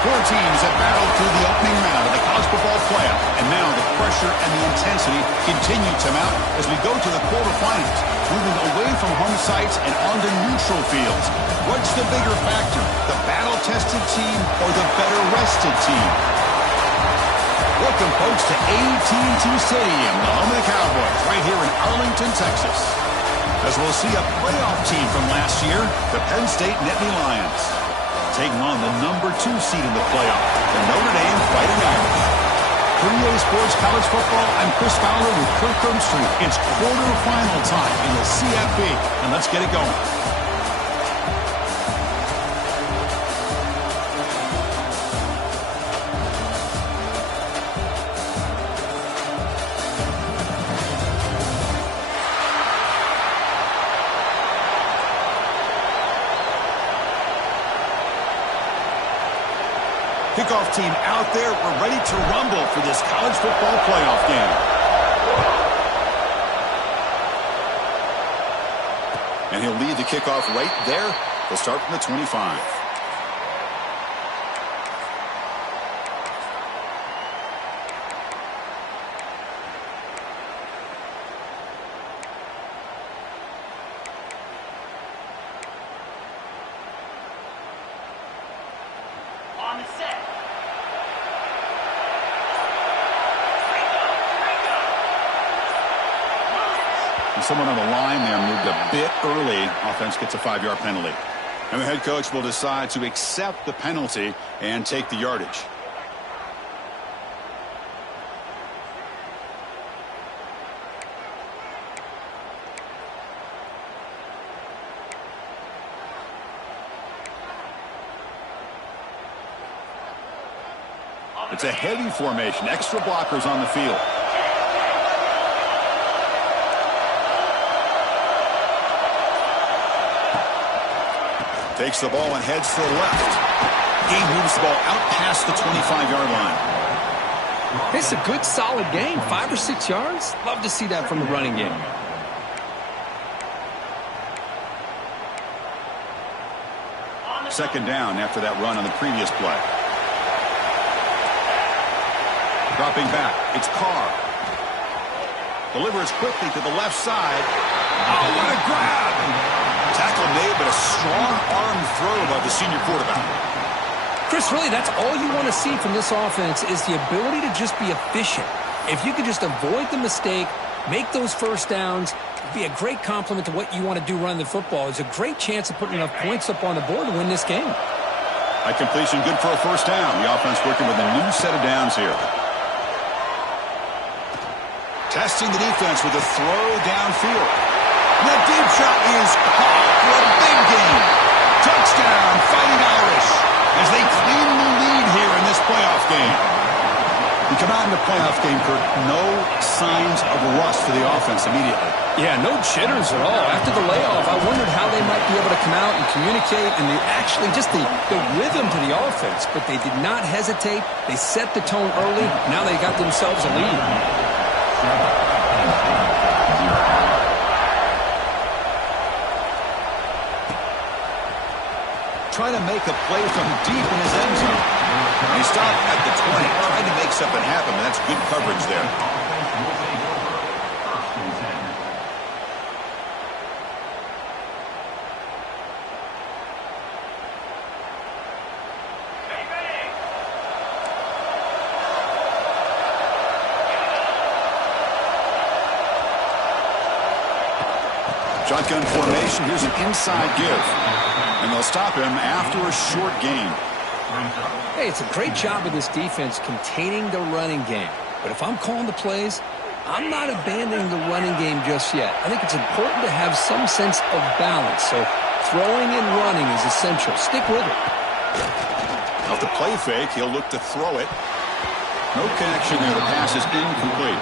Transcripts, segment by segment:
Four teams have battled through the opening round of the college football playoff, and now the pressure and the intensity continue to mount as we go to the quarterfinals, moving away from home sites and onto neutral fields. What's the bigger factor, the battle-tested team or the better-rested team? Welcome, folks, to AT&T Stadium, the home of the Cowboys, right here in Arlington, Texas. As we'll see a playoff team from last year, the Penn State Nittany Lions, taking on the number 2 seed in the playoff, the Notre Dame Fighting Irish. For EA Sports College Football, I'm Chris Fowler with Kirk Street. It's quarterfinal time in the CFP, and let's get it going. Kickoff team out there. We're ready to rumble for this college football playoff game. And he'll lead the kickoff right there. They'll start from the 25. Someone on the line there moved a bit early. Offense gets a 5-yard penalty. And the head coach will decide to accept the penalty and take the yardage. It's a heavy formation. Extra blockers on the field. Takes the ball and heads to the left. He moves the ball out past the 25-yard line. It's a good, solid game. 5 or 6 yards. Love to see that from the running game. Second down after that run on the previous play. Dropping back. It's Carr. Delivers quickly to the left side. Oh, what a grab! Tackle made, but a strong arm throw by the senior quarterback. Chris, really, that's all you want to see from this offense is the ability to just be efficient. If you can just avoid the mistake, make those first downs, it'd be a great compliment to what you want to do running the football. It's a great chance of putting enough points up on the board to win this game. That completion good for a first down. The offense working with a new set of downs here. Testing the defense with a throw downfield. And that deep shot is caught for a big game. Touchdown, Fighting Irish, as they claim the lead here in this playoff game. We come out in the playoff game, Kirk, no signs of rust for the offense immediately. Yeah, no jitters at all. After the layoff, I wondered how they might be able to come out and communicate and actually just the rhythm to the offense. But they did not hesitate. They set the tone early. Now they got themselves a lead. Trying to make a play from deep in his end zone. And he stopped at the 20, trying to make something happen, and that's good coverage there. Shotgun formation. Here's an inside give. And they'll stop him after a short gain. Hey, it's a great job of this defense containing the running game. But if I'm calling the plays, I'm not abandoning the running game just yet. I think it's important to have some sense of balance. So throwing and running is essential. Stick with it. Off the play fake, he'll look to throw it. No connection there. The pass is incomplete.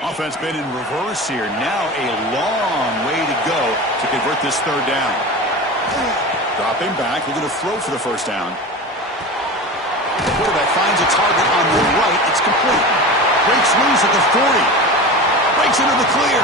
Offense been in reverse here. Now a long way to go to convert this third down. Dropping back, looking to throw for the first down. The quarterback finds a target on the right. It's complete. Breaks loose at the 40. Breaks into the clear.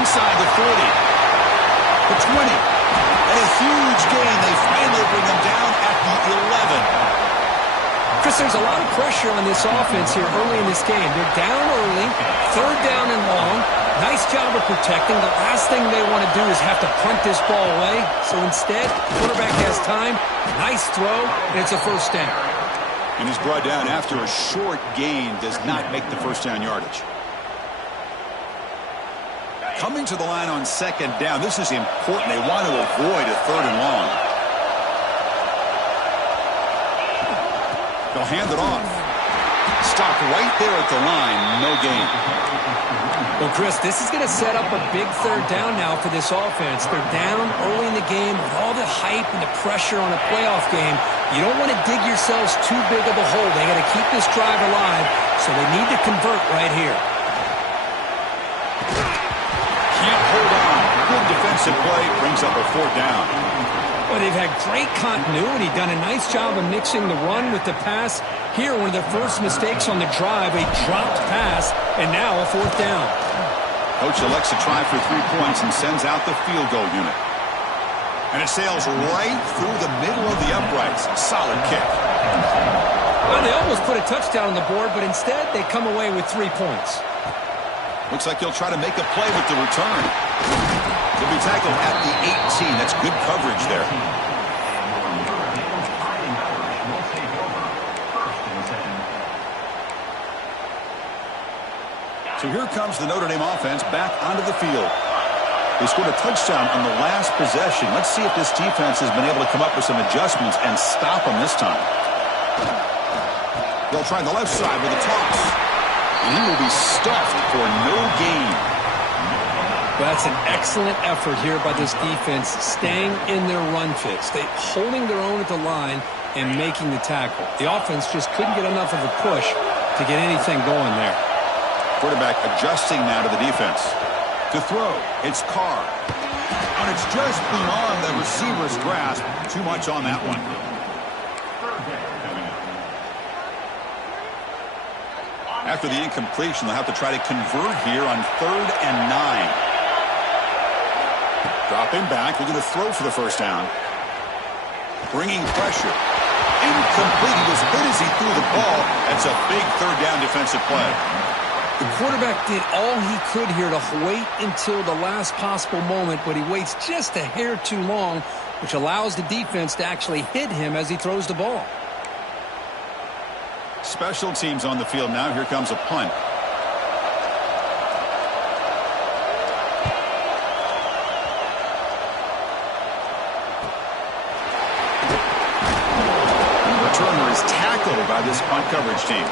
inside the 40. The 20. And a huge gain. They finally bring them down at the 11. Chris, there's a lot of pressure on this offense here early in this game. They're down early, third down and long. Nice job of protecting. The last thing they want to do is have to punt this ball away. So instead, quarterback has time. Nice throw, and it's a first down. And he's brought down after a short gain. Does not make the first down yardage. Coming to the line on second down. This is important. They want to avoid a third and long. They'll hand it off. Stop right there at the line. No gain. Well, Chris, this is going to set up a big third down now for this offense. They're down early in the game with all the hype and the pressure on a playoff game. You don't want to dig yourselves too big of a hole. They got to keep this drive alive, so they need to convert right here. Can't hold on. Good defensive play brings up a fourth down. Well, they've had great continuity, done a nice job of mixing the run with the pass. Here, one of their first mistakes on the drive, a dropped pass, and now a fourth down. Coach elects to try for 3 points and sends out the field goal unit. And it sails right through the middle of the uprights. Solid kick. Well, they almost put a touchdown on the board, but instead they come away with 3 points. Looks like he'll try to make a play with the return. He'll be tackled at the 18. That's good coverage there. So here comes the Notre Dame offense back onto the field. They scored a touchdown on the last possession. Let's see if this defense has been able to come up with some adjustments and stop them this time. They'll try the left side with a toss. And he will be stuffed for no gain. That's an excellent effort here by this defense, staying in their run fits. They're holding their own at the line and making the tackle. The offense just couldn't get enough of a push to get anything going there. Quarterback adjusting now to the defense. To throw, it's Carr. And it's just beyond the receiver's grasp. Too much on that one. After the incompletion, they'll have to try to convert here on 3rd and 9. Dropping back, looking to throw for the first down. Bringing pressure. Incomplete. He was hit as he threw the ball. That's a big third down defensive play. The quarterback did all he could here to wait until the last possible moment, but he waits just a hair too long, which allows the defense to actually hit him as he throws the ball. Special teams on the field now. Here comes a punt. Returner is tackled by this punt coverage team.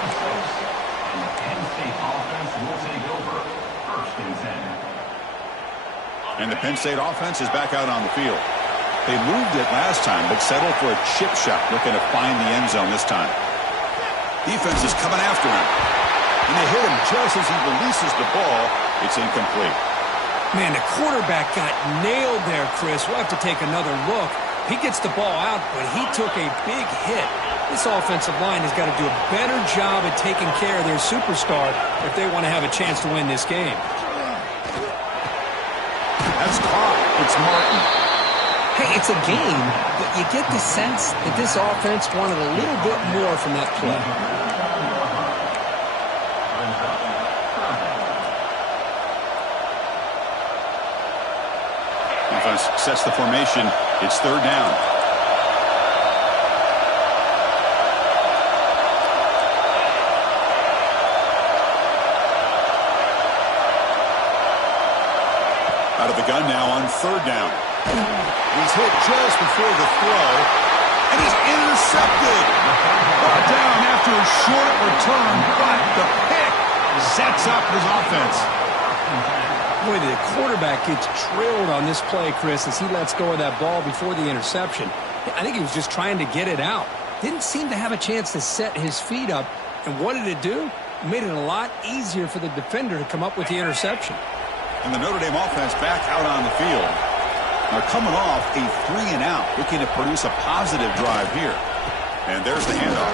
And the Penn State offense is back out on the field. They moved it last time, but settled for a chip shot, looking to find the end zone this time. Defense is coming after him. And they hit him just as he releases the ball. It's incomplete. Man, the quarterback got nailed there, Chris. We'll have to take another look. He gets the ball out, but he took a big hit. This offensive line has got to do a better job at taking care of their superstar if they want to have a chance to win this game. That's caught. It's Martin. Hey, it's a game, but you get the sense that this offense wanted a little bit more from that play. Defense sets the formation. It's 3rd down. Out of the gun now on 3rd down. He's hit just before the throw, and he's intercepted. Brought down after a short return, but the pick sets up his offense. Boy, the quarterback gets drilled on this play, Chris, as he lets go of that ball before the interception. I think he was just trying to get it out. Didn't seem to have a chance to set his feet up. And what did it do? It made it a lot easier for the defender to come up with the interception. And the Notre Dame offense back out on the field. They're coming off a 3-and-out, looking to produce a positive drive here. And there's the handoff.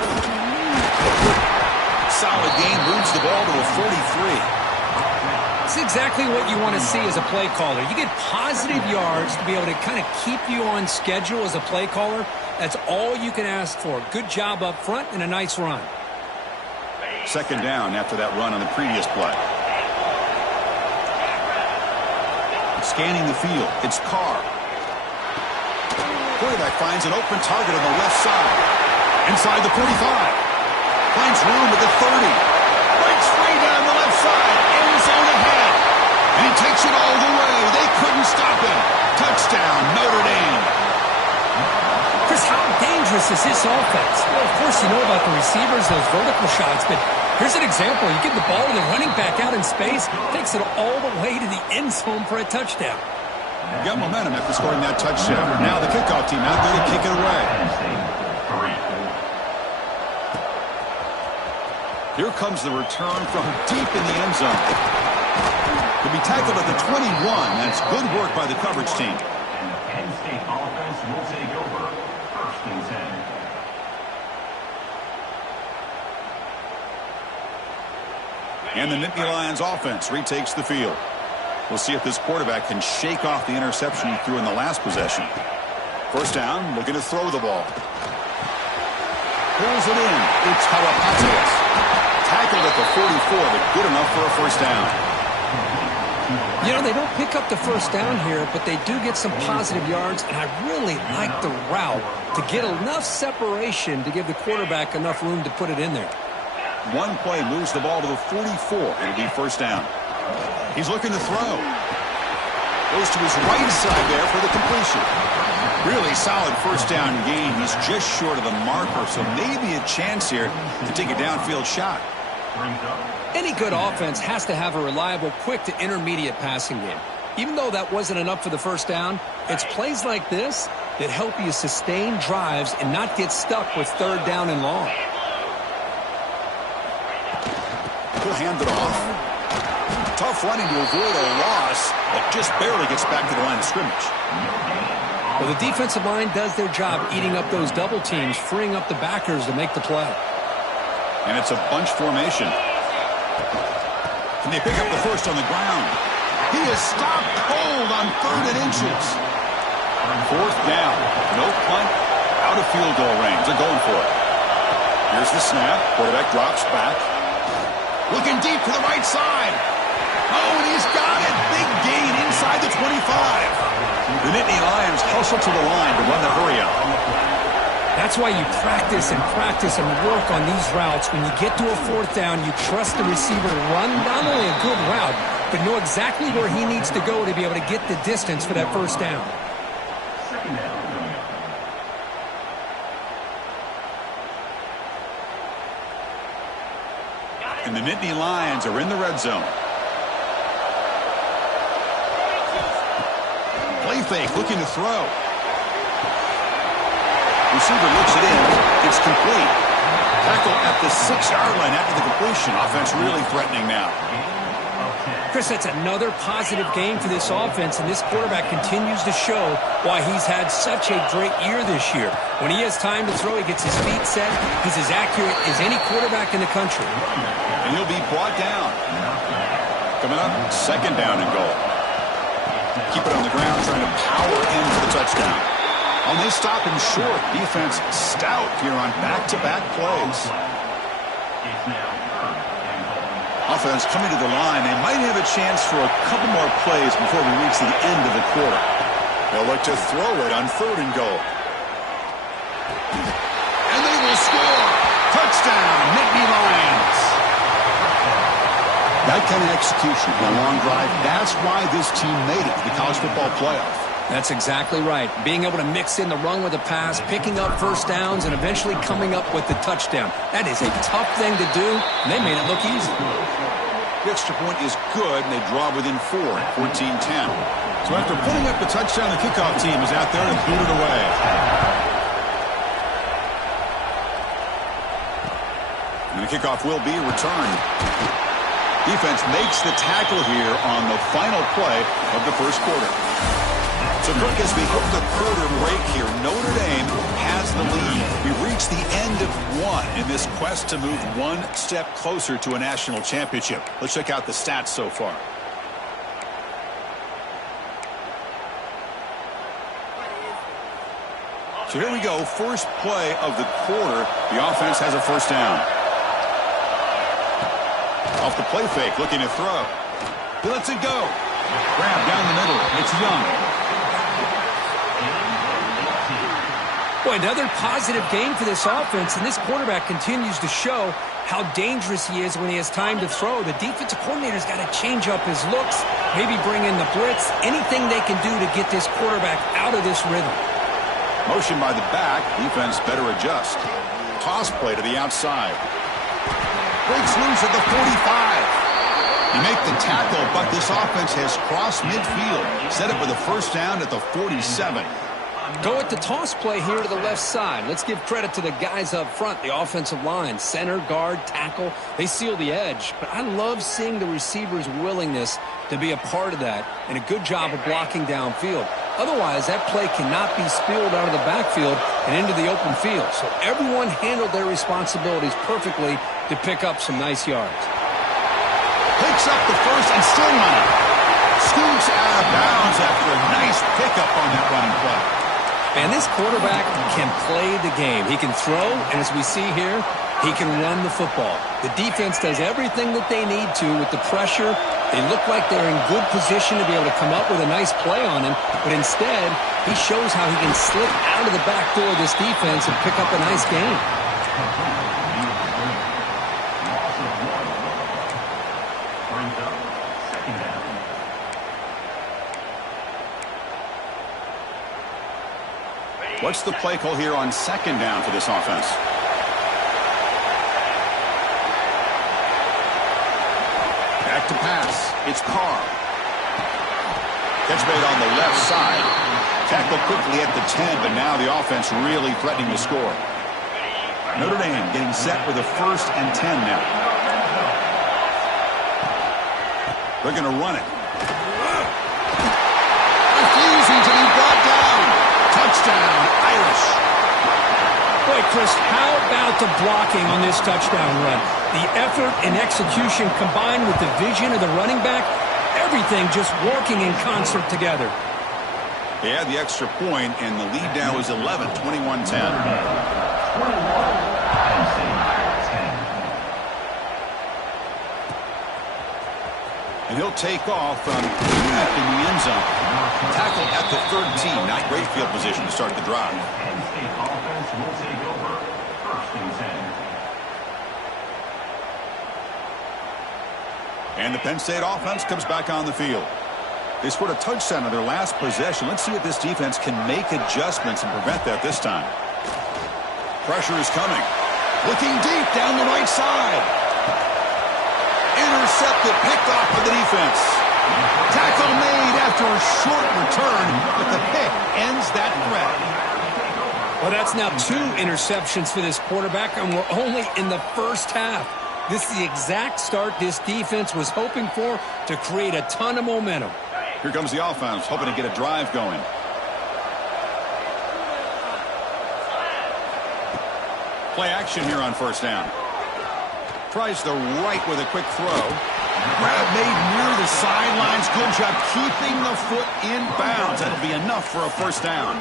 Solid gain, moves the ball to a 43. That's exactly what you want to see as a play caller. You get positive yards to be able to kind of keep you on schedule as a play caller. That's all you can ask for. Good job up front and a nice run. Second down after that run on the previous play. Scanning the field, it's Carr. Quarterback finds an open target on the left side. Inside the 45. Finds room at the 30. Breaks free down the left side. End zone ahead. And he takes it all the way. They couldn't stop him. Touchdown, Notre Dame. Chris, how dangerous is this offense? Well, of course, you know about the receivers, those vertical shots, but here's an example. You give the ball to the running back out in space, takes it all the way to the end zone for a touchdown. Got momentum after scoring that touchdown. Now the kickoff team out there to kick it away. Here comes the return from deep in the end zone. To be tackled at the 21. That's good work by the coverage team. And the Penn State offense will take over. First and 10. And the Nittany Lions offense retakes the field. We'll see if this quarterback can shake off the interception he threw in the last possession. First down, looking to throw the ball. Pulls it in. It's Harapatias. Tackled at the 44, but good enough for a first down. You know, they don't pick up the first down here, but they do get some positive yards, and I really like the route to get enough separation to give the quarterback enough room to put it in there. One play moves the ball to the 44. It'll be first down. He's looking to throw. Goes to his right side there for the completion. Really solid first down gain. He's just short of the marker, so maybe a chance here to take a downfield shot. Any good offense has to have a reliable, quick to intermediate passing game. Even though that wasn't enough for the first down, it's plays like this that help you sustain drives and not get stuck with third down and long. He'll hand it off. Tough running to avoid a loss, but just barely gets back to the line of scrimmage. Well, the defensive line does their job eating up those double teams, freeing up the backers to make the play. And it's a bunch formation. Can they pick up the first on the ground? He is stopped cold on 3rd and inches. Fourth down. No punt. Out of field goal range. They're going for it. Here's the snap. Quarterback drops back. Looking deep to the right side. Oh, and he's got it. Big gain inside the 25. The Nittany Lions hustle to the line to run the hurry-up. That's why you practice and work on these routes. When you get to a fourth down, you trust the receiver to run not only a good route, but know exactly where he needs to go to be able to get the distance for that first down. And the Nittany Lions are in the red zone. Play fake, looking to throw. Receiver looks it in. It's complete. Tackle at the 6-yard line after the completion. Offense really threatening now. Chris, that's another positive game for this offense, and this quarterback continues to show why he's had such a great year this year. When he has time to throw, he gets his feet set. He's as accurate as any quarterback in the country. And he'll be brought down. Coming up, second down and goal. Keep it on the ground, trying to power in for the touchdown. And they stop him short. Defense stout here on back-to-back plays. Offense coming to the line. They might have a chance for a couple more plays before we reach the end of the quarter. They'll look to throw it on 3rd and goal. And they will score. Touchdown, Nittany Lions. That kind of execution in a long drive, that's why this team made it to the college football playoff. That's exactly right. Being able to mix in the run with the pass, picking up first downs, and eventually coming up with the touchdown. That is a tough thing to do, and they made it look easy. The extra point is good, and they draw within 4 at 14-10. So after putting up the touchdown, the kickoff team is out there to boot it away. And the kickoff will be returned. Defense makes the tackle here on the final play of the first quarter. So, Kirk, as we hit the quarter break here, Notre Dame has the lead. We've reached the end of one in this quest to move one step closer to a national championship. Let's check out the stats so far. So here we go, first play of the quarter. The offense has a first down. Off the play fake, looking to throw. He lets it go. Grab down the middle. It's Young. Boy, another positive game for this offense, and this quarterback continues to show how dangerous he is when he has time to throw. The defensive coordinator's got to change up his looks, maybe bring in the blitz, anything they can do to get this quarterback out of this rhythm. Motion by the back. Defense better adjust. Toss play to the outside. Breaks loose at the 45. You make the tackle, but this offense has crossed midfield. Set up with a first down at the 47. Go at the toss play here to the left side. Let's give credit to the guys up front, the offensive line, center, guard, tackle. They seal the edge. But I love seeing the receiver's willingness to be a part of that and a good job of blocking downfield. Otherwise, that play cannot be spilled out of the backfield and into the open field. So everyone handled their responsibilities perfectly to pick up some nice yards. Picks up the first and still running. Scoots out of bounds after a nice pickup on that running play. And this quarterback can play the game. He can throw, and as we see here, he can run the football. The defense does everything that they need to with the pressure. They look like they're in good position to be able to come up with a nice play on him, but instead, he shows how he can slip out of the back door of this defense and pick up a nice gain. What's the play call here on second down for this offense? Back to pass. It's Carr. Catch made on the left side. Tackle quickly at the 10, but now the offense really threatening to score. Notre Dame getting set with a 1st and 10 now. They're going to run it. Refusing to be brought down. Touchdown, Irish. Boy, Chris, how about the blocking on this touchdown run? The effort and execution combined with the vision of the running back, everything just working in concert together. They had the extra point, and the lead now is 11, 21-10. And he'll take off from back in the end zone. Tackle at the 13. Not great field position to start the drive. Offense will take over. 1st and 10. And the Penn State offense comes back on the field. They scored a touchdown on their last possession. Let's see if this defense can make adjustments and prevent that this time. Pressure is coming. Looking deep down the right side. Intercepted, picked off by the defense. Tackle made after a short return, but the pick ends that threat. Well, that's now 2 interceptions for this quarterback, and we're only in the first half. This is the exact start this defense was hoping for to create a ton of momentum. Here comes the offense, hoping to get a drive going. Play action here on first down. Tries the right with a quick throw. Grab made near the sidelines. Good job keeping the foot in bounds. That'll be enough for a first down.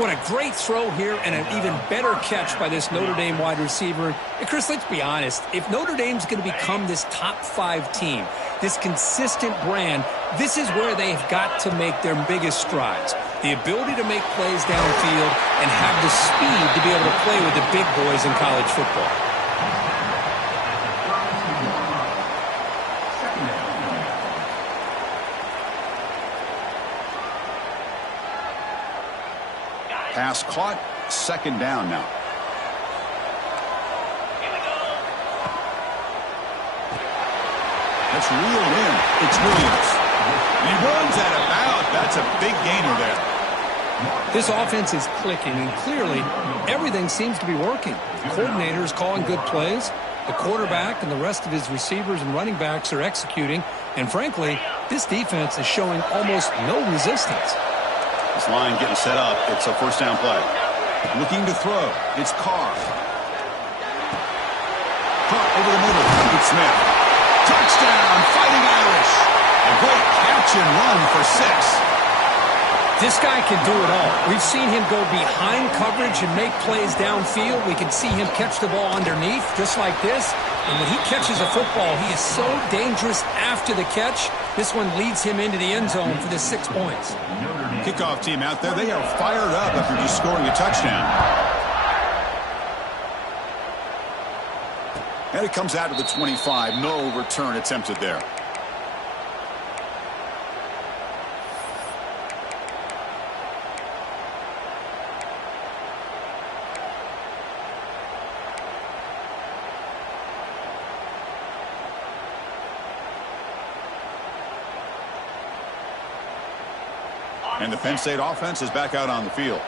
What a great throw here and an even better catch by this Notre Dame wide receiver. And Chris, let's be honest. If Notre Dame's going to become this top 5 team, this consistent brand, this is where they've got to make their biggest strides. The ability to make plays downfield and have the speed to be able to play with the big boys in college football. Pass caught, second down now. That's reeled in. It's Williams. He runs out of bounds. That's a big gainer there. This offense is clicking, and clearly everything seems to be working. The coordinator is calling good plays. The quarterback and the rest of his receivers and running backs are executing. And frankly, this defense is showing almost no resistance. This line getting set up. It's a first down play. Looking to throw. It's Carr. Caught over the middle. It's Smith. Touchdown, Fighting Irish. A great catch and run for 6. This guy can do it all. We've seen him go behind coverage and make plays downfield. We can see him catch the ball underneath, just like this. And when he catches a football, he is so dangerous after the catch. This one leads him into the end zone for the 6 points. Kickoff team out there, they are fired up after just scoring a touchdown. And it comes out to the 25. No return attempted there. And the Penn State offense is back out on the field.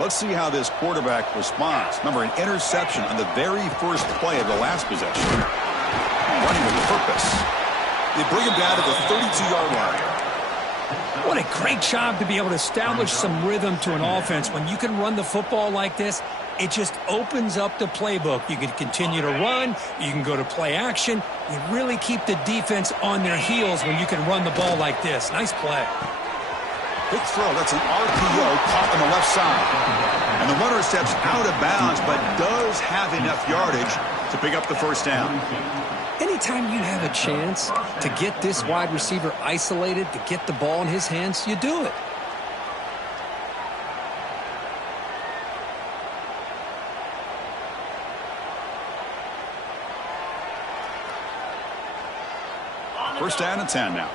Let's see how this quarterback responds. Remember, an interception on the very first play of the last possession. Running with purpose. They bring him down to the 32-yard line. What a great job to be able to establish some rhythm to an offense. When you can run the football like this, it just opens up the playbook. You can continue to run. You can go to play action. You really keep the defense on their heels when you can run the ball like this. Nice play. Big throw. That's an RPO caught on the left side. And the runner steps out of bounds, but does have enough yardage to pick up the first down. Anytime you have a chance to get this wide receiver isolated, to get the ball in his hands, you do it. First down and 10 now.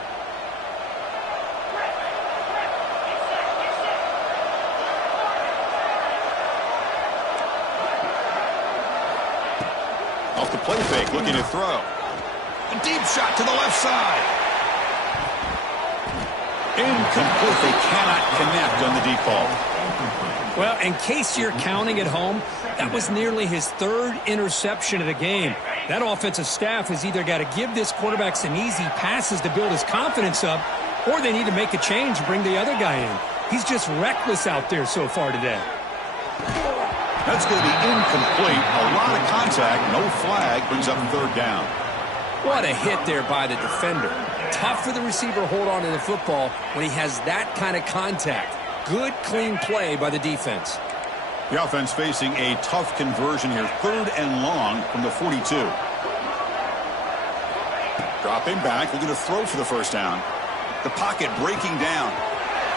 Off the play fake, looking to throw. A deep shot to the left side. Incomplete. They cannot connect on the deep ball. Well, in case you're counting at home, that was nearly his third interception of the game. That offensive staff has either got to give this quarterback some easy passes to build his confidence up, or they need to make a change and bring the other guy in. He's just reckless out there so far today. That's going to be incomplete. A lot of contact. No flag. Brings up third down. What a hit there by the defender. Tough for the receiver to hold on to the football when he has that kind of contact. Good, clean play by the defense. The offense facing a tough conversion here. Third and long from the 42. Dropping back. Looking to throw for the first down. The pocket breaking down.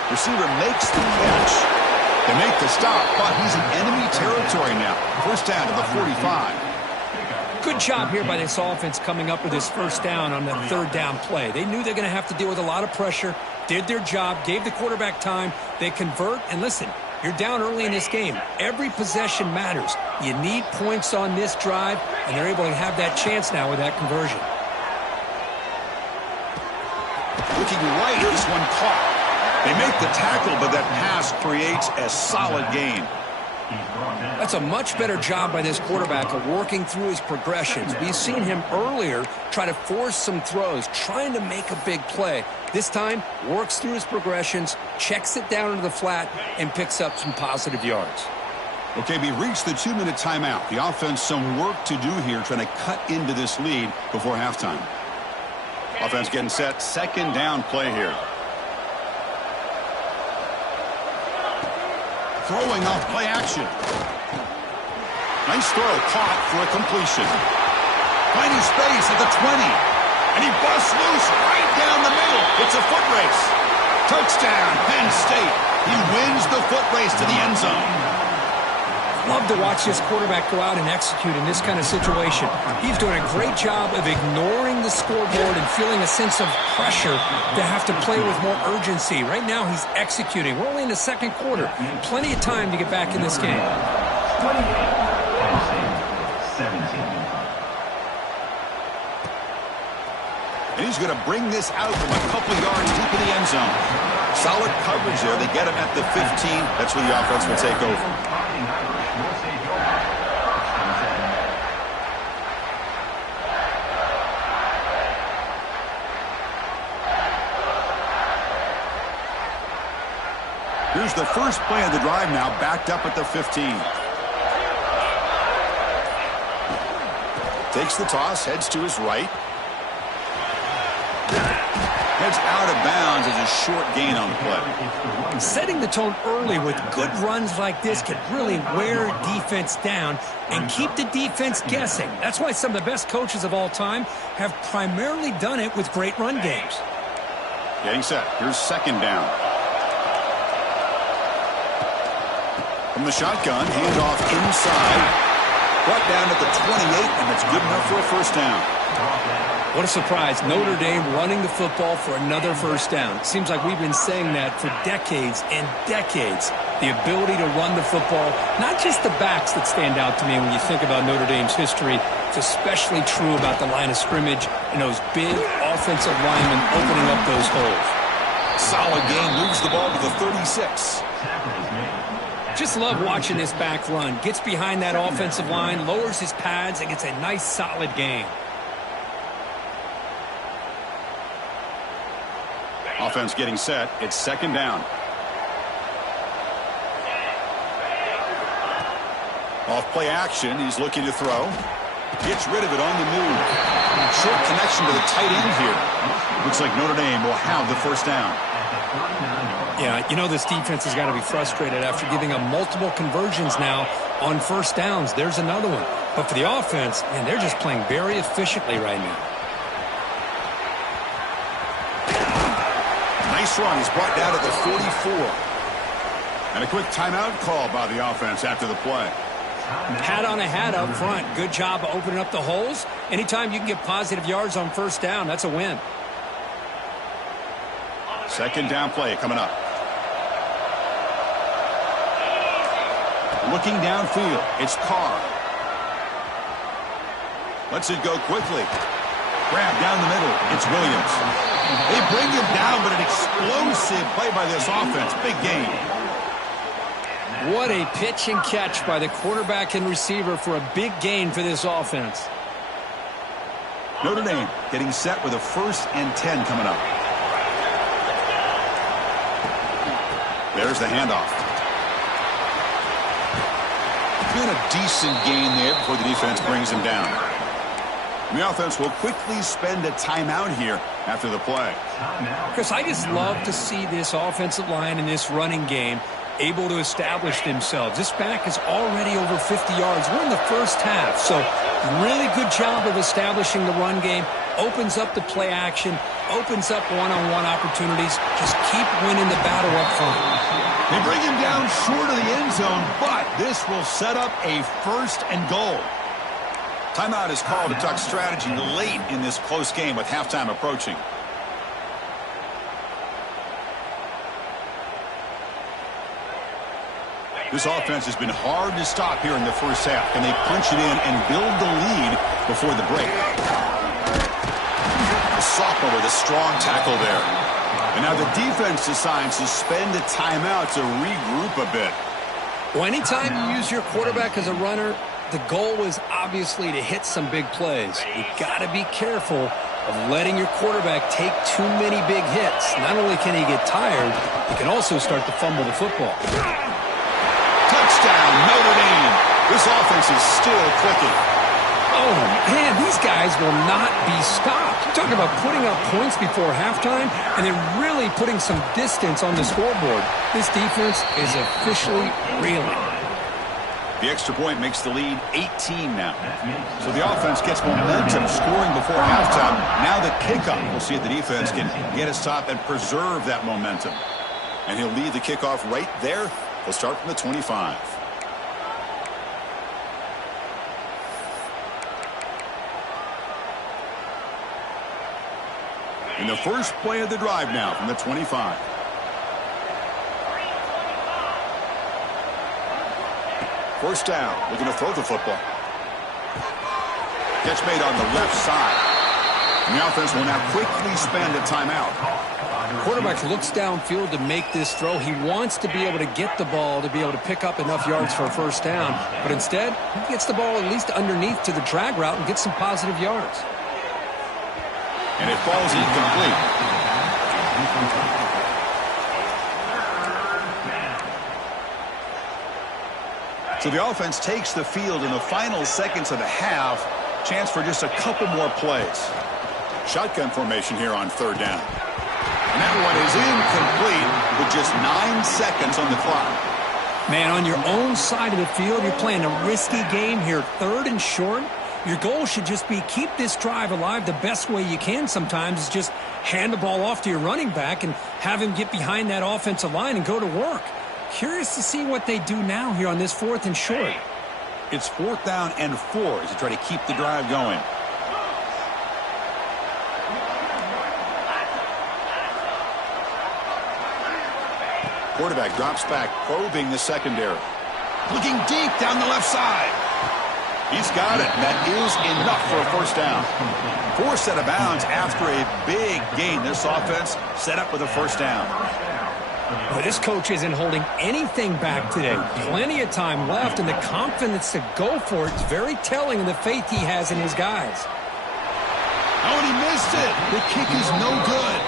Receiver makes the catch. They make the stop, but he's in enemy territory now. First down to the 45. Good job here by this offense coming up with this first down on the third down play. They knew they're going to have to deal with a lot of pressure, did their job, gave the quarterback time. They convert, and listen, you're down early in this game. Every possession matters. You need points on this drive, and they're able to have that chance now with that conversion. Looking right, this one caught. They make the tackle, but that pass creates a solid gain. That's a much better job by this quarterback of working through his progressions. We've seen him earlier try to force some throws, trying to make a big play. This time, works through his progressions, checks it down into the flat, and picks up some positive yards. Okay, we reached the 2-minute timeout. The offense some work to do here, trying to cut into this lead before halftime. Offense getting set. Second down play here. Throwing off play action. Nice throw, caught for a completion. Finding space at the 20. And he busts loose right down the middle. It's a foot race. Touchdown, Penn State. He wins the foot race to the end zone. Love to watch this quarterback go out and execute in this kind of situation. He's doing a great job of ignoring the scoreboard and feeling a sense of pressure to have to play with more urgency. Right now, he's executing. We're only in the second quarter. Plenty of time to get back in this game. And he's going to bring this out from a couple yards deep in the end zone. Solid coverage there. They get him at the 15. That's where the offense will take over. Here's the first play of the drive now, backed up at the 15. Takes the toss, heads to his right. Heads out of bounds as a short gain on the play. Setting the tone early with good runs like this can really wear defense down and keep the defense guessing. That's why some of the best coaches of all time have primarily done it with great run games. Getting set. Here's second down. From the shotgun, handoff inside. Brought down at the 28, and it's good enough for a first down. What a surprise. Notre Dame running the football for another first down. Seems like we've been saying that for decades and decades. The ability to run the football, not just the backs that stand out to me when you think about Notre Dame's history. It's especially true about the line of scrimmage and those big offensive linemen opening up those holes. Solid gain, moves the ball to the 36. Just love watching this back run. Gets behind that offensive line, lowers his pads, and gets a nice solid gain. Offense getting set. It's second down. Off play action. He's looking to throw. Gets rid of it on the move. Short connection to the tight end here. Looks like Notre Dame will have the first down. Yeah, you know this defense has got to be frustrated after giving up multiple conversions now on first downs. There's another one. But for the offense, man, they're just playing very efficiently right now. Nice run. He's brought down to the 44. And a quick timeout call by the offense after the play. Hat on a hat up front. Good job of opening up the holes. Anytime you can get positive yards on first down, that's a win. Second down play coming up. Looking downfield, it's Carr. Lets it go quickly. Grab down the middle, it's Williams. They bring him down, but an explosive play by this offense. Big gain. What a pitch and catch by the quarterback and receiver for a big gain for this offense. Notre Dame getting set with a 1st and 10 coming up. There's the handoff. Been a decent gain there before the defense brings him down. And the offense will quickly spend a timeout here after the play. Chris, I just love to see this offensive line in this running game able to establish themselves. This back is already over 50 yards. We're in the first half, so really good job of establishing the run game. Opens up the play action, opens up one-on-one opportunities. Just keep winning the battle up front. They bring him down short of the end zone, but this will set up a 1st and goal. Timeout is called to talk strategy late in this close game with halftime approaching. This offense has been hard to stop here in the first half. Can they punch it in and build the lead before the break? The sophomore with a strong tackle there. And now the defense decides to spend a timeout to regroup a bit. Well, anytime you use your quarterback as a runner, the goal is obviously to hit some big plays. You've got to be careful of letting your quarterback take too many big hits. Not only can he get tired, he can also start to fumble the football. Touchdown, Notre Dame. This offense is still clicking. Oh, man, these guys will not be stopped. You're talking about putting up points before halftime and then really putting some distance on the scoreboard. This defense is officially reeling. The extra point makes the lead 18 now. So the offense gets momentum scoring before halftime. Now the kickoff. We'll see if the defense can get his top and preserve that momentum. And he'll lead the kickoff right there. He'll start from the 25. In the first play of the drive now from the 25. First down, looking to throw the football. Catch made on the left side. And the offense will now quickly spend a timeout. Quarterback looks downfield to make this throw. He wants to be able to get the ball to be able to pick up enough yards for a first down. But instead, he gets the ball at least underneath to the drag route and gets some positive yards. And it falls incomplete. So the offense takes the field in the final seconds of the half. Chance for just a couple more plays. Shotgun formation here on third down. And that one is just 9 seconds on the clock. Man, on your own side of the field, you're playing a risky game here, 3rd and short. Your goal should just be keep this drive alive the best way you can sometimes is just hand the ball off to your running back and have him get behind that offensive line and go to work. Curious to see what they do now here on this 4th and short. It's 4th down and 4 as you try to keep the drive going. Quarterback drops back, probing the secondary. Looking deep down the left side. He's got it. That is enough for a 1st down. Forced out of bounds after a big gain. This offense set up with a 1st down. Well, this coach isn't holding anything back today. Plenty of time left, and the confidence to go for it is very telling of the faith he has in his guys. Oh, and he missed it. The kick is no good.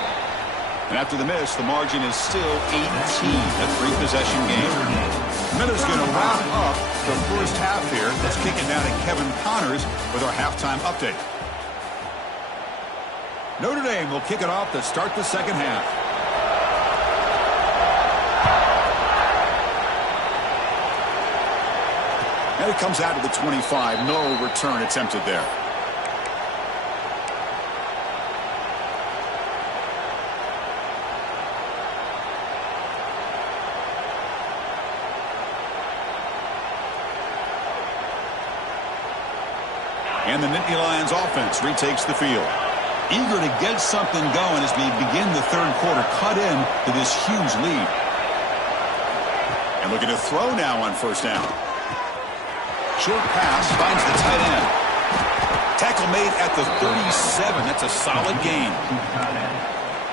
And after the miss, the margin is still 18. A 3-possession game. Miller's going to wrap up the first half here. Let's kick it down to Kevin Connors with our halftime update. Notre Dame will kick it off to start the second half. And it comes out to the 25. No return attempted there. And the Nittany Lions offense retakes the field. Eager to get something going as we begin the 3rd quarter, cut in to this huge lead. And looking to throw now on 1st down. Short pass finds the tight end. Tackle made at the 37. That's a solid gain.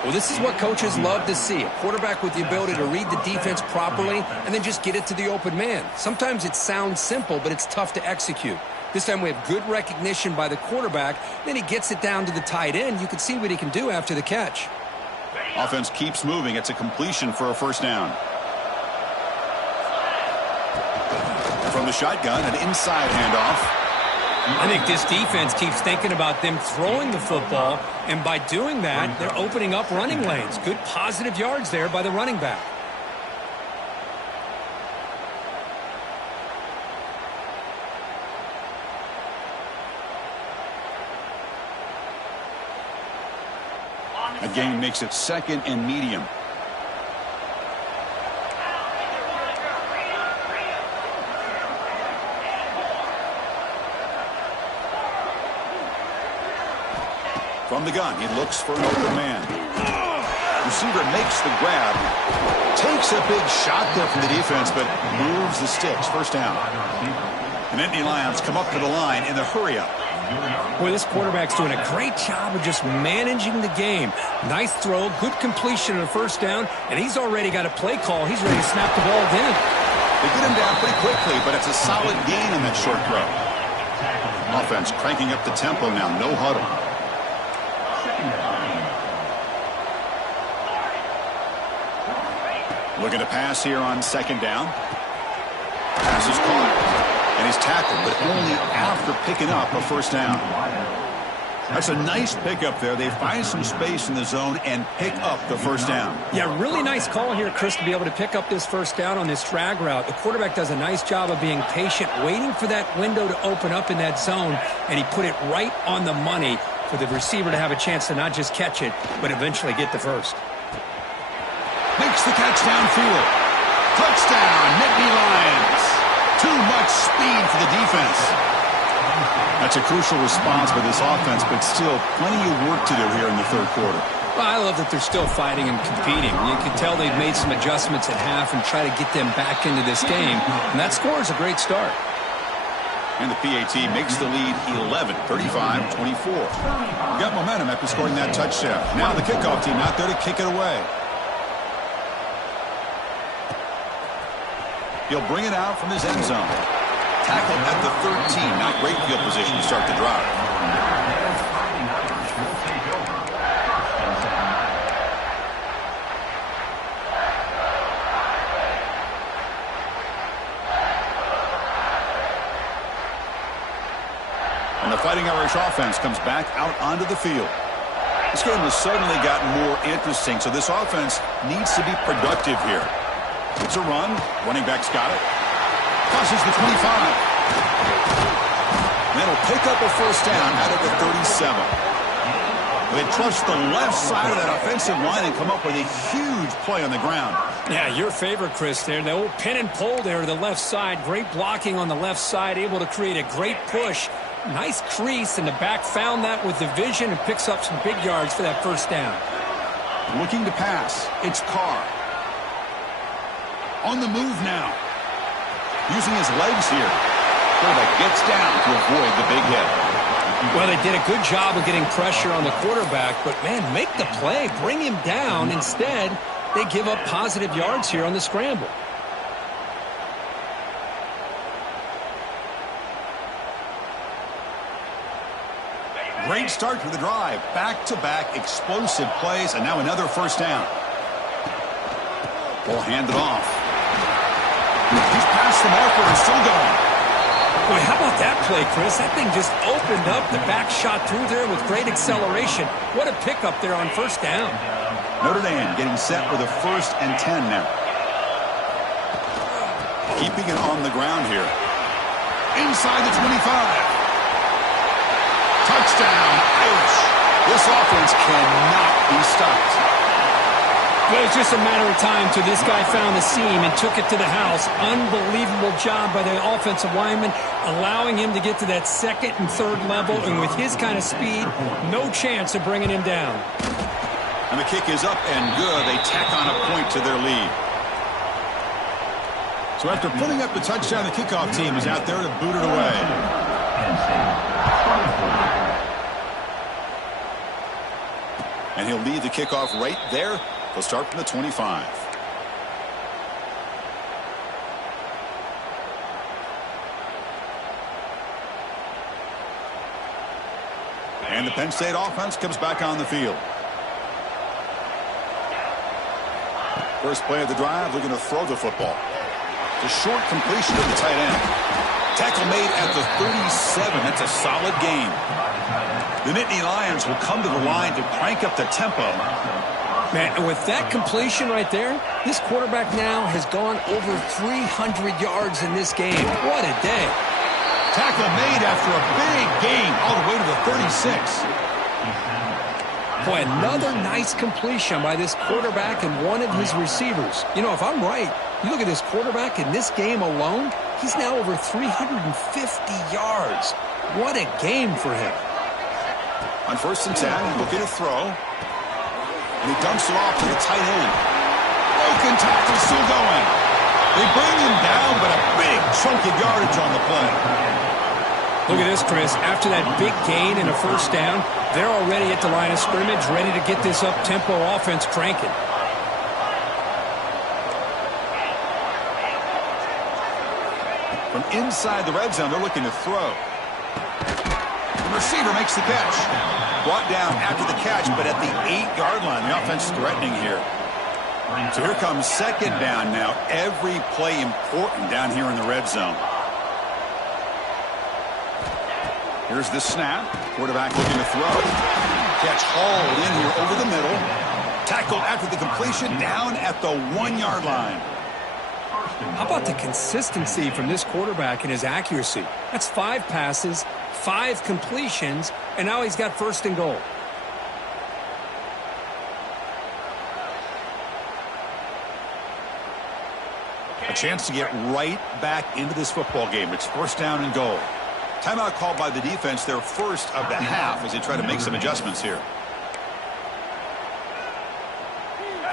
Well, this is what coaches love to see. A quarterback with the ability to read the defense properly and then just get it to the open man. Sometimes it sounds simple, but it's tough to execute. This time we have good recognition by the quarterback. Then he gets it down to the tight end. You can see what he can do after the catch. Offense keeps moving. It's a completion for a 1st down. From the shotgun, an inside handoff. I think this defense keeps thinking about them throwing the football, and by doing that, they're opening up running lanes. Good positive yards there by the running back. A gain makes it 2nd and medium. From the gun, he looks for an open man. Receiver makes the grab. Takes a big shot there from the defense, but moves the sticks. 1st down. The Nittany Lions come up to the line in the hurry-up. Boy, this quarterback's doing a great job of just managing the game. Nice throw, good completion on a 1st down, and he's already got a play call. He's ready to snap the ball again. They get him down pretty quickly, but it's a solid gain on that short throw. Offense cranking up the tempo now, no huddle. Looking to pass here on 2nd down. Pass is caught. And he's tackled, but only after picking up a 1st down. That's a nice pickup there. They find some space in the zone and pick up the 1st down. Yeah, really nice call here, Chris, to be able to pick up this 1st down on this drag route. The quarterback does a nice job of being patient, waiting for that window to open up in that zone, and he put it right on the money for the receiver to have a chance to not just catch it, but eventually get the 1st. Makes the catch downfield. Touchdown, Nittany Lions. Too much speed for the defense. That's a crucial response by this offense, but still plenty of work to do here in the 3rd quarter. Well, I love that they're still fighting and competing. You can tell they've made some adjustments at half and try to get them back into this game. And that score is a great start. And the PAT makes the lead 11, 35-24. We got momentum after scoring that touchdown. Now the kickoff team out there to kick it away. He'll bring it out from his end zone. Tackled at the 13. Not great field position to start the drive. And the Fighting Irish offense comes back out onto the field. This game has suddenly gotten more interesting, so this offense needs to be productive here. It's a run. Running back's got it. Crosses the 25. And it'll pick up a first down out of the 37. They trust the left side of that offensive line and come up with a huge play on the ground. Yeah, your favorite, Chris, there. The old pin and pull there to the left side. Great blocking on the left side, able to create a great push. Nice crease, and the back found that with the vision and picks up some big yards for that first down. Looking to pass. It's Carr. On the move now. Using his legs here. Quarterback gets down to avoid the big hit. Well, they did a good job of getting pressure on the quarterback, but, man, make the play. Bring him down. Instead, they give up positive yards here on the scramble. Great start to the drive. Back-to-back explosive plays, and now another first down. Ball handed off. He's past the marker and still going. Boy, how about that play, Chris? That thing just opened up. The back shot through there with great acceleration. What a pickup there on first down. Notre Dame getting set with a 1st and 10 now. Keeping it on the ground here. Inside the 25. Touchdown, Irish. This offense cannot be stopped. Well, it was just a matter of time till this guy found the seam and took it to the house. Unbelievable job by the offensive lineman, allowing him to get to that second and third level, and with his kind of speed, no chance of bringing him down. And the kick is up and good. They tack on a point to their lead. So after putting up the touchdown, the kickoff team is out there to boot it away. And he'll lead the kickoff right there. They'll start from the 25. And the Penn State offense comes back on the field. First play of the drive, looking to throw the football. The short completion to the tight end. Tackle made at the 37. That's a solid gain. The Nittany Lions will come to the line to crank up the tempo. Man, and with that completion right there, this quarterback now has gone over 300 yards in this game. What a day. Tackle made after a big gain all the way to the 36. Boy, another nice completion by this quarterback and one of his receivers. You know, if I'm right, you look at this quarterback in this game alone, he's now over 350 yards. What a game for him. On 1st and 10, looking to throw. And he dumps it off to the tight end. Broken tackle still going. They bring him down, but a big chunk of yardage on the play. Look at this, Chris. After that big gain and a first down, they're already at the line of scrimmage, ready to get this up-tempo offense cranking. From inside the red zone, they're looking to throw. The receiver makes the catch. Brought down after the catch, but at the 8-yard line. The offense is threatening here. So here comes second down now. Every play important down here in the red zone. Here's the snap. Quarterback looking to throw. Catch hauled in here over the middle. Tackled after the completion down at the 1-yard line. How about the consistency from this quarterback and his accuracy? That's 5 passes, 5 completions, and now he's got 1st and goal. A chance to get right back into this football game. It's 1st down and goal. Timeout called by the defense, their first of the half as they try to make some adjustments here.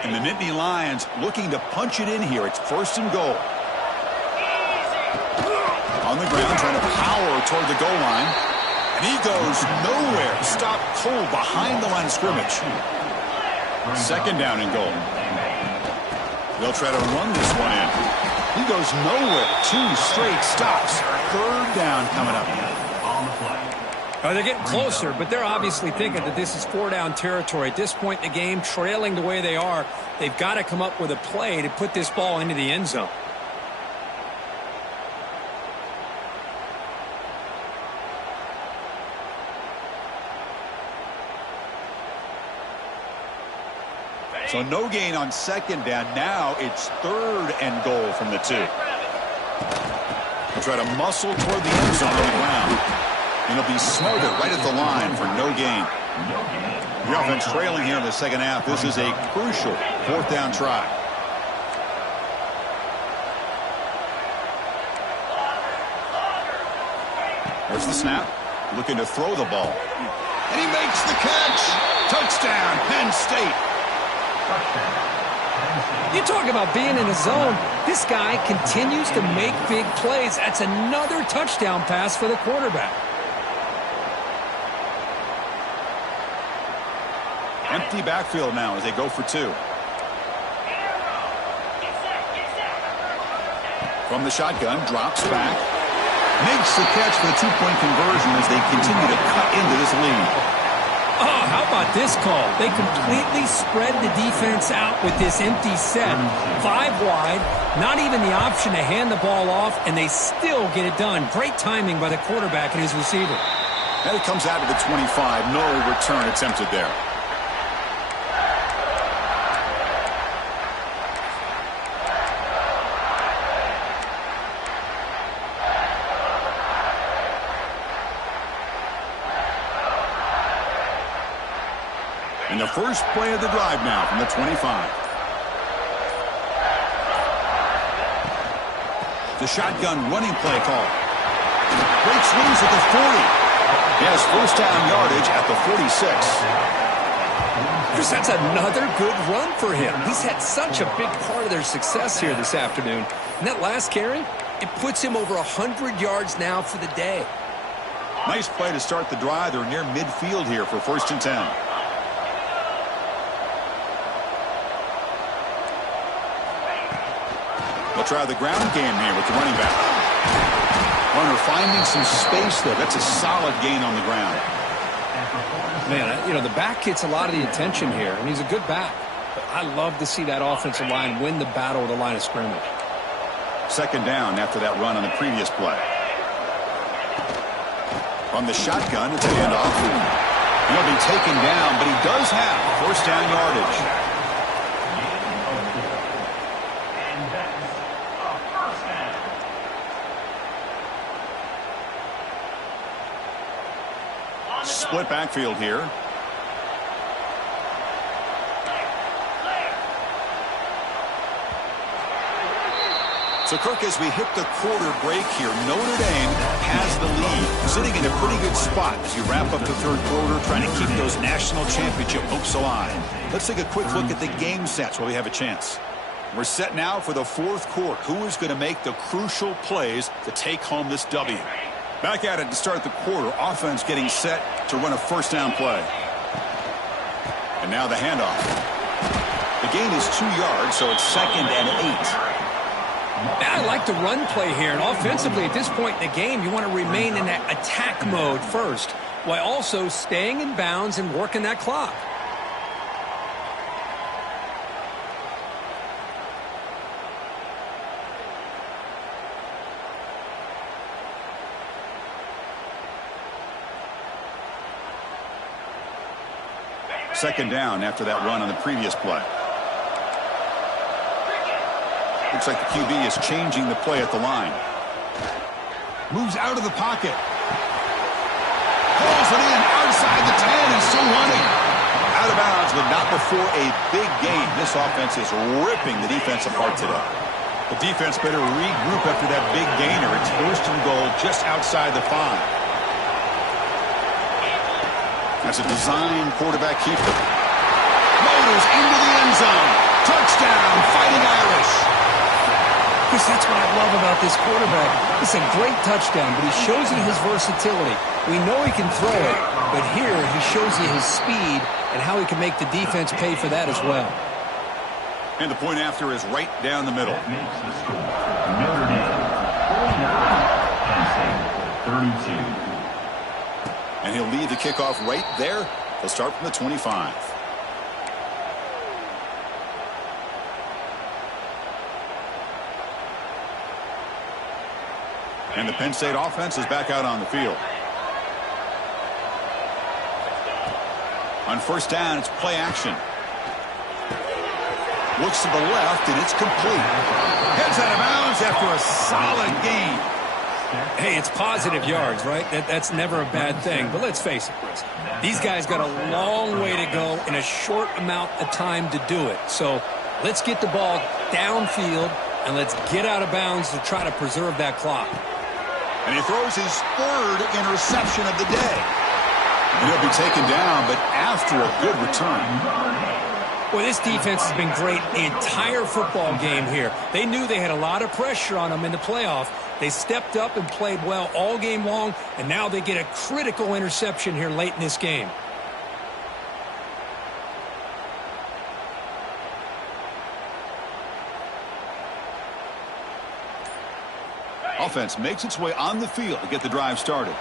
And the Nittany Lions looking to punch it in here. It's 1st and goal. On the ground, trying to power toward the goal line. And he goes nowhere. Stopped cold behind the line of scrimmage. 2nd down and goal. They'll try to run this one in. He goes nowhere. 2 straight stops. 3rd down coming up. They're getting closer, but they're obviously thinking that this is 4-down territory. At this point in the game, trailing the way they are, they've got to come up with a play to put this ball into the end zone. So no gain on second down. Now it's 3rd and goal from the 2. He'll try to muscle toward the end zone on the ground. And he'll be smothered right at the line for no gain. The offense trailing here in the second half. This is a crucial 4th down try. There's the snap. Looking to throw the ball. And he makes the catch. Touchdown, Penn State. You talk about being in a zone. This guy continues to make big plays. That's another touchdown pass for the quarterback. Empty backfield now as they go for 2. From the shotgun, drops back. Makes the catch for the 2-point conversion as they continue to cut into this lead. Oh, how about this call? They completely spread the defense out with this empty set. 5 wide, not even the option to hand the ball off, and they still get it done. Great timing by the quarterback and his receiver. And it comes out to the 25. No return attempted there. And the first play of the drive now from the 25. The shotgun running play call. Breaks loose at the 40. He has 1st down yardage at the 46. Chris, that's another good run for him. He's had such a big part of their success here this afternoon. And that last carry, it puts him over 100 yards now for the day. Nice play to start the drive. They're near midfield here for 1st and 10. They'll try the ground game here with the running back. Runner finding some space there. That's a solid gain on the ground. Man, you know, the back gets a lot of the attention here, and he's a good back. But I love to see that offensive line win the battle of the line of scrimmage. 2nd down after that run on the previous play. From the shotgun, it's a handoff. He'll be taken down, but he does have 1st down yardage. Split backfield here. So, Kirk, as we hit the quarter break here, Notre Dame has the lead, sitting in a pretty good spot as you wrap up the 3rd quarter, trying to keep those national championship hopes alive. Let's take a quick look at the game sets while we have a chance. We're set now for the 4th quarter. Who is going to make the crucial plays to take home this W? Back at it to start the quarter. Offense getting set to run a 1st down play. And now the handoff. The gain is 2 yards, so it's 2nd and 8. I like the run play here. And offensively, at this point in the game, you want to remain in that attack mode first, while also staying in bounds and working that clock. Second down after that run on the previous play. Looks like the QB is changing the play at the line. Moves out of the pocket. Pulls it in outside the 10 and still running. Out of bounds, but not before a big gain. This offense is ripping the defense apart today. The defense better regroup after that big gainer. It's 1st and goal just outside the 5. That's a design quarterback keeper. Motors into the end zone. Touchdown, Fighting Irish. Chris, that's what I love about this quarterback. It's a great touchdown, but he shows you his versatility. We know he can throw it, but here he shows you his speed and how he can make the defense pay for that as well. And the point after is right down the middle. Makes the score. Notre Dame 49, Penn State 32. And he'll lead the kickoff right there. He'll start from the 25. And the Penn State offense is back out on the field. On 1st down, it's play action. Looks to the left, and it's complete. Heads out of bounds after a solid gain. Hey, it's positive yards, right? That's never a bad thing. But let's face it, Chris. These guys got a long way to go in a short amount of time to do it. So let's get the ball downfield, and let's get out of bounds to try to preserve that clock. And he throws his third interception of the day. And he'll be taken down, but after a good return. Well, this defense has been great the entire football game here. They knew they had a lot of pressure on them in the playoff. They stepped up and played well all game long, and now they get a critical interception here late in this game. Offense makes its way on the field to get the drive started.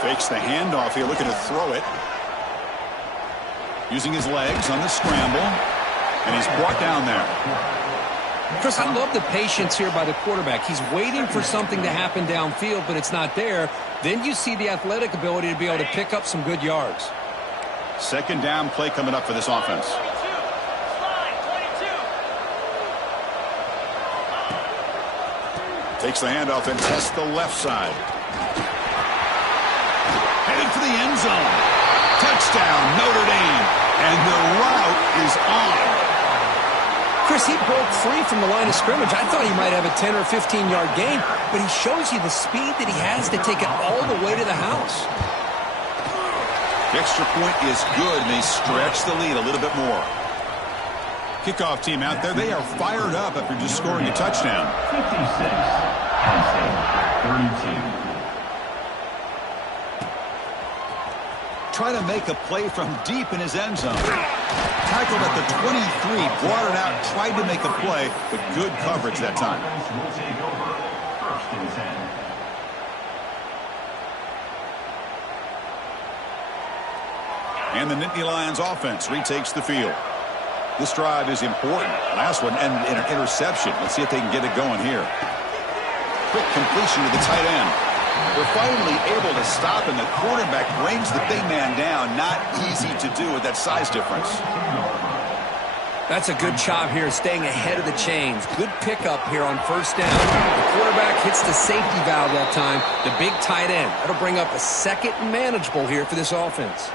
Fakes the handoff here, looking to throw it. Using his legs on the scramble, and he's brought down there. Chris, I love the patience here by the quarterback. He's waiting for something to happen downfield, but it's not there. Then you see the athletic ability to be able to pick up some good yards. Second down play coming up for this offense. Takes the handoff and tests the left side. Headed for the end zone. Touchdown, Notre Dame. And the route is on. Chris, he broke free from the line of scrimmage. I thought he might have a 10 or 15-yard gain, but he shows you the speed that he has to take it all the way to the house. The extra point is good, and they stretch the lead a little bit more. Kickoff team out there, they are fired up after just scoring a touchdown. 56, 32. Trying to make a play from deep in his end zone. Tackled at the 23, brought it out, tried to make a play, but good coverage that time. Will take over. First and 10. And the Nittany Lions offense retakes the field. This drive is important. Last one ended in an interception. Let's see if they can get it going here. Quick completion to the tight end. They're finally able to stop, and the quarterback brings the big man down. Not easy to do with that size difference. That's a good job here, staying ahead of the chains. Good pickup here on first down. The quarterback hits the safety valve that time, the big tight end. That'll bring up a second and manageable here for this offense.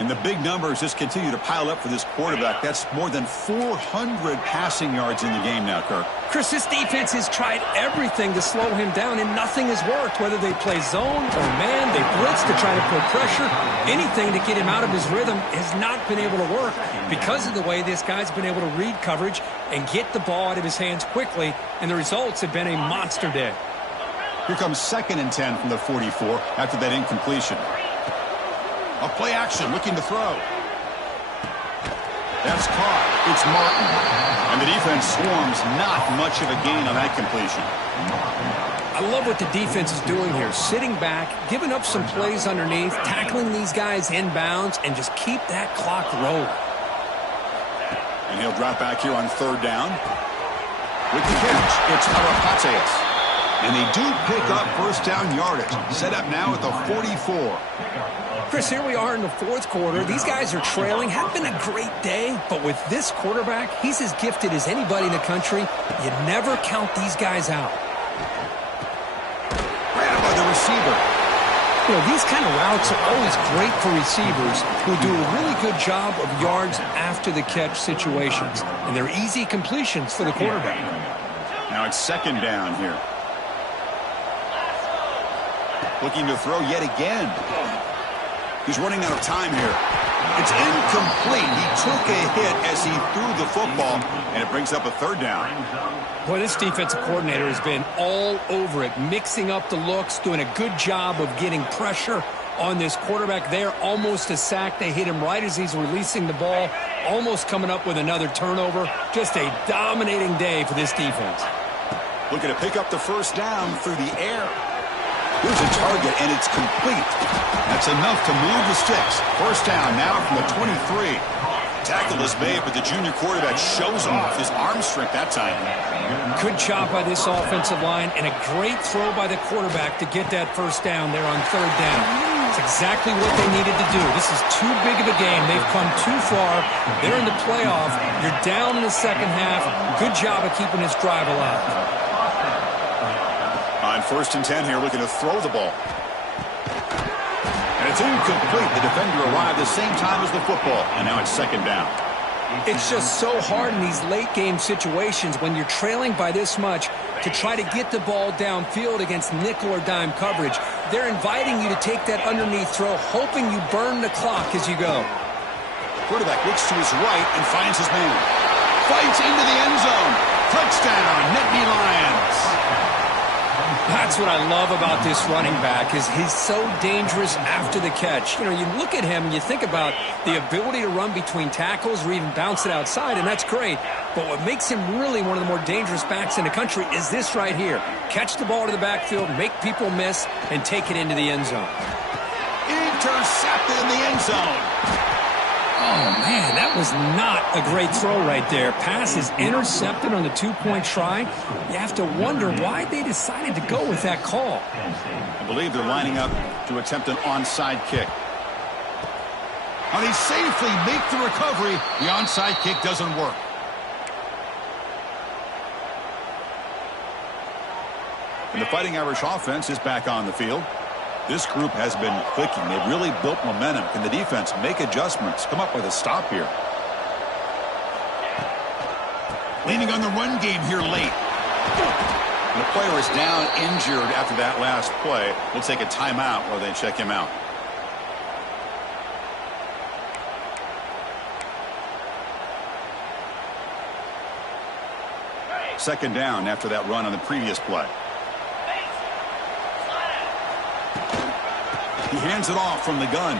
And the big numbers just continue to pile up for this quarterback. That's more than 400 passing yards in the game now, Kirk. Chris, this defense has tried everything to slow him down, and nothing has worked. Whether they play zone or man, they blitz to try to put pressure. Anything to get him out of his rhythm has not been able to work because of the way this guy's been able to read coverage and get the ball out of his hands quickly, and the results have been a monster day. Here comes 2nd and 10 from the 44 after that incompletion. A play action, looking to throw. That's caught. It's Martin. And the defense swarms, not much of a gain on that completion. I love what the defense is doing here. Sitting back, giving up some plays underneath, tackling these guys inbounds, and just keep that clock rolling. And he'll drop back here on 3rd down. With the catch, it's Arapateas. And they do pick up first down yardage. Set up now at the 44. Chris, here we are in the 4th quarter. These guys are trailing. Have been a great day, but with this quarterback, he's as gifted as anybody in the country. You never count these guys out. Grabbed by the receiver. You know, these kind of routes are always great for receivers who do a really good job of yards after the catch situations. And they're easy completions for the quarterback. Now it's 2nd down here. Looking to throw yet again. He's running out of time here. It's incomplete. He took a hit as he threw the football, and it brings up a 3rd down. Boy, this defensive coordinator has been all over it, mixing up the looks, doing a good job of getting pressure on this quarterback there. Almost a sack. They hit him right as he's releasing the ball, almost coming up with another turnover. Just a dominating day for this defense. Looking to pick up the first down through the air. Here's a target, and it's complete. That's enough to move the sticks. First down now from the 23. Tackle is made, but the junior quarterback shows off his arm strength that time. Good job by this offensive line, and a great throw by the quarterback to get that first down there on 3rd down. It's exactly what they needed to do. This is too big of a game. They've come too far. They're in the playoff. You're down in the second half. Good job of keeping this drive alive. On 1st and 10 here, looking to throw the ball. And it's incomplete. The defender arrived the same time as the football. And now it's 2nd down. It's just so hard in these late-game situations when you're trailing by this much to try to get the ball downfield against nickel or dime coverage. They're inviting you to take that underneath throw, hoping you burn the clock as you go. Quarterback looks to his right and finds his man. Fights into the end zone. Touchdown, Nittany Lions. That's what I love about this running back is he's so dangerous after the catch. You know, you look at him and you think about the ability to run between tackles or even bounce it outside, and that's great. But what makes him really one of the more dangerous backs in the country is this right here. Catch the ball to the backfield, make people miss, and take it into the end zone. Intercepted in the end zone. Oh, man, that was not a great throw right there. Pass is intercepted on the 2-point try. You have to wonder why they decided to go with that call. I believe they're lining up to attempt an onside kick. And they safely make the recovery. The onside kick doesn't work. And the Fighting Irish offense is back on the field. This group has been clicking. They've really built momentum. Can the defense make adjustments? Come up with a stop here. Leaning on the run game here late. And the player is down injured after that last play. We'll take a timeout while they check him out. Second down after that run on the previous play. He hands it off from the gun.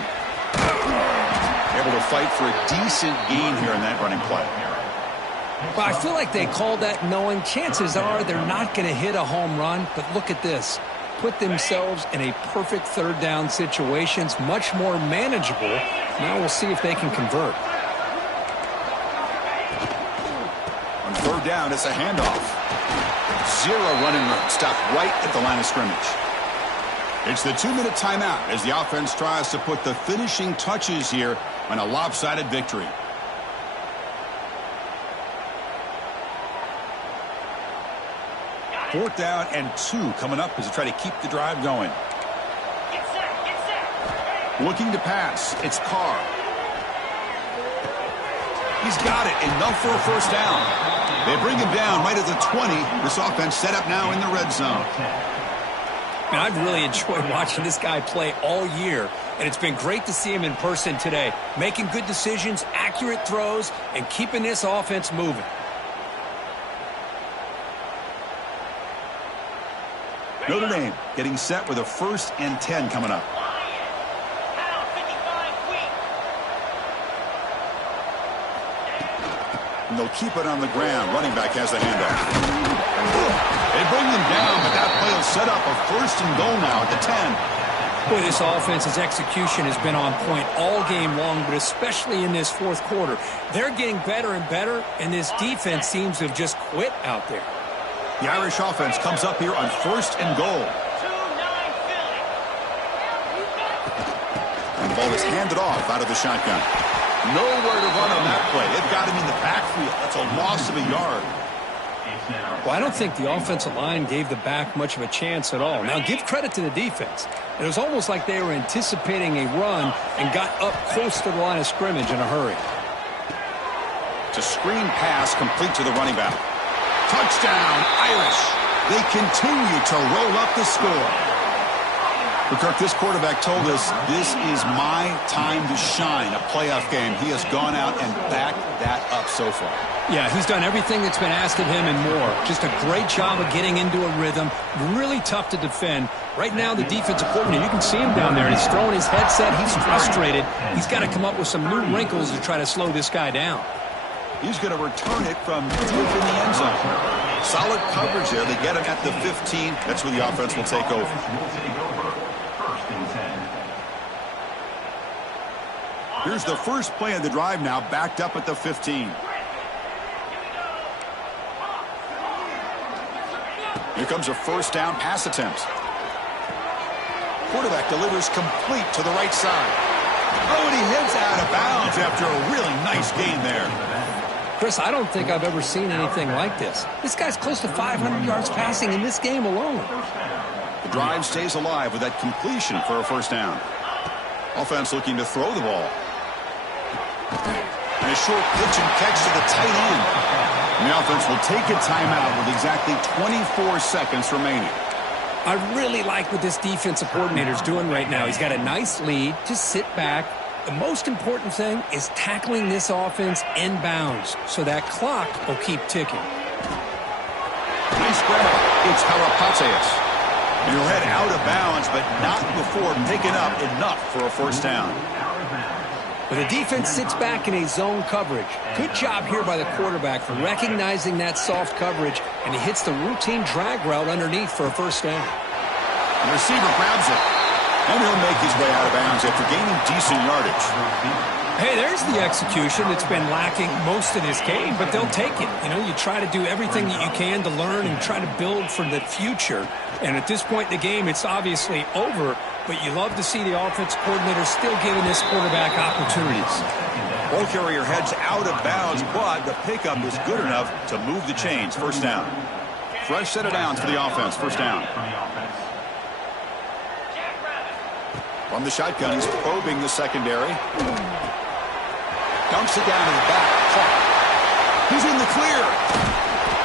Able to fight for a decent gain here in that running play. Well, I feel like they called that knowing chances are they're not going to hit a home run. But look at this. Put themselves in a perfect 3rd down situation. It's much more manageable. Now we'll see if they can convert. On 3rd down, it's a handoff. 0 running room. Stopped right at the line of scrimmage. It's the 2-minute timeout as the offense tries to put the finishing touches here on a lopsided victory. Fourth down and 2 coming up as they try to keep the drive going. Looking to pass. It's Carr. He's got it. Enough for a 1st down. They bring him down right at the 20. This offense set up now in the red zone. And I've really enjoyed watching this guy play all year, and it's been great to see him in person today, making good decisions, accurate throws, and keeping this offense moving. Notre Dame getting set with a 1st and 10 coming up. And they'll keep it on the ground. Running back has the handoff. They bring them down, but that play will set up a 1st and goal now at the 10. Boy, this offense's execution has been on point all game long, but especially in this 4th quarter. They're getting better and better, and this defense seems to have just quit out there. The Irish offense comes up here on 1st and goal. And the ball is handed off out of the shotgun. Nowhere to run on that play. They've got him in the backfield. That's a loss of a yard. Well, I don't think the offensive line gave the back much of a chance at all. Now, give credit to the defense. It was almost like they were anticipating a run and got up close to the line of scrimmage in a hurry. It's a screen pass complete to the running back. Touchdown, Irish. They continue to roll up the score. But Kirk, this quarterback told us this is my time to shine, a playoff game. He has gone out and backed that up so far. Yeah, he's done everything that's been asked of him and more. Just a great job of getting into a rhythm. Really tough to defend. Right now, the defensive coordinator, you can see him down there, and he's throwing his headset. He's frustrated. He's got to come up with some new wrinkles to try to slow this guy down. He's going to return it from deep in the end zone. Solid coverage there. They get him at the 15. That's where the offense will take over. Here's the first play of the drive now, backed up at the 15. Here comes a 1st down pass attempt. quarterback delivers complete to the right side. Oh, and he heads out of bounds after a really nice gain there. Chris, I don't think I've ever seen anything like this. This guy's close to 500 yards passing in this game alone. The drive stays alive with that completion for a first down. Offense looking to throw the ball. And a short pitch and catch to the tight end. And the offense will take a timeout with exactly 24 seconds remaining. I really like what this defensive coordinator's doing right now. He's got a nice lead. Just sit back. The most important thing is tackling this offense inbounds so that clock will keep ticking. Nice grab. It's Harapateas. And he'll head out of bounds, but not before picking up enough for a first down. But the defense sits back in a zone coverage. Good job here by the quarterback for recognizing that soft coverage, and he hits the routine drag route underneath for a first down. The receiver grabs it, and he'll make his way out of bounds after gaining decent yardage. Hey, there's the execution that's been lacking most of this game, but they'll take it. You know, you try to do everything that you can to learn and try to build for the future. And at this point in the game, it's obviously over, but you love to see the offense coordinator still giving this quarterback opportunities. Ball carrier heads out of bounds, but the pickup is good enough to move the chains. First down. Fresh set of downs for the offense. First down. From the shotgun, he's probing the secondary. Dumps it down to the back. He's in the clear.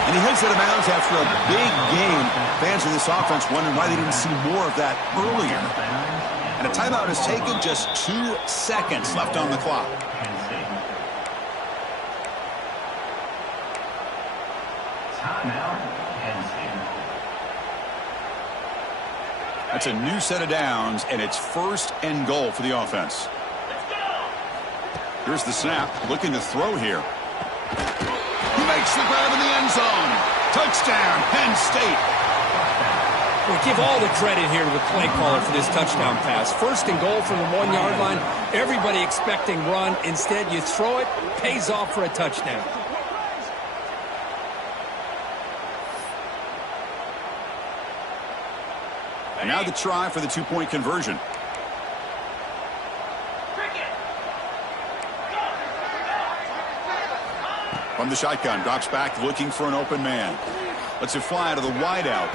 And he heads out of bounds after a big game. Fans of this offense wondering why they didn't see more of that earlier. And a timeout is taken, just 2 seconds left on the clock. That's a new set of downs, and it's first and goal for the offense. Here's the snap, looking to throw here. He makes the grab in the end zone. Touchdown, Penn State. We'll give all the credit here to the play caller for this touchdown pass. First and goal from the 1 yard line. Everybody expecting run. Instead, you throw it, pays off for a touchdown. And now the try for the 2-point conversion. From the shotgun, drops back looking for an open man. Lets it fly to the wideout.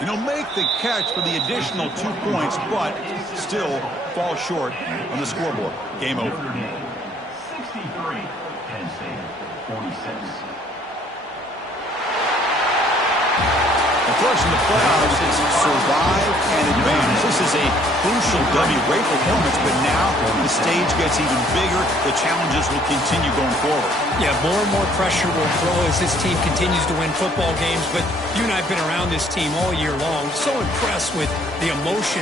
And he'll make the catch for the additional 2 points, but still falls short on the scoreboard. Game over. 63, Penn State, 46. Of course, in the playoffs, it's survive and advance. This is a crucial W. Great performance, but now the stage gets even bigger. The challenges will continue going forward. Yeah, more and more pressure will grow as this team continues to win football games. But you and I have been around this team all year long. So impressed with the emotion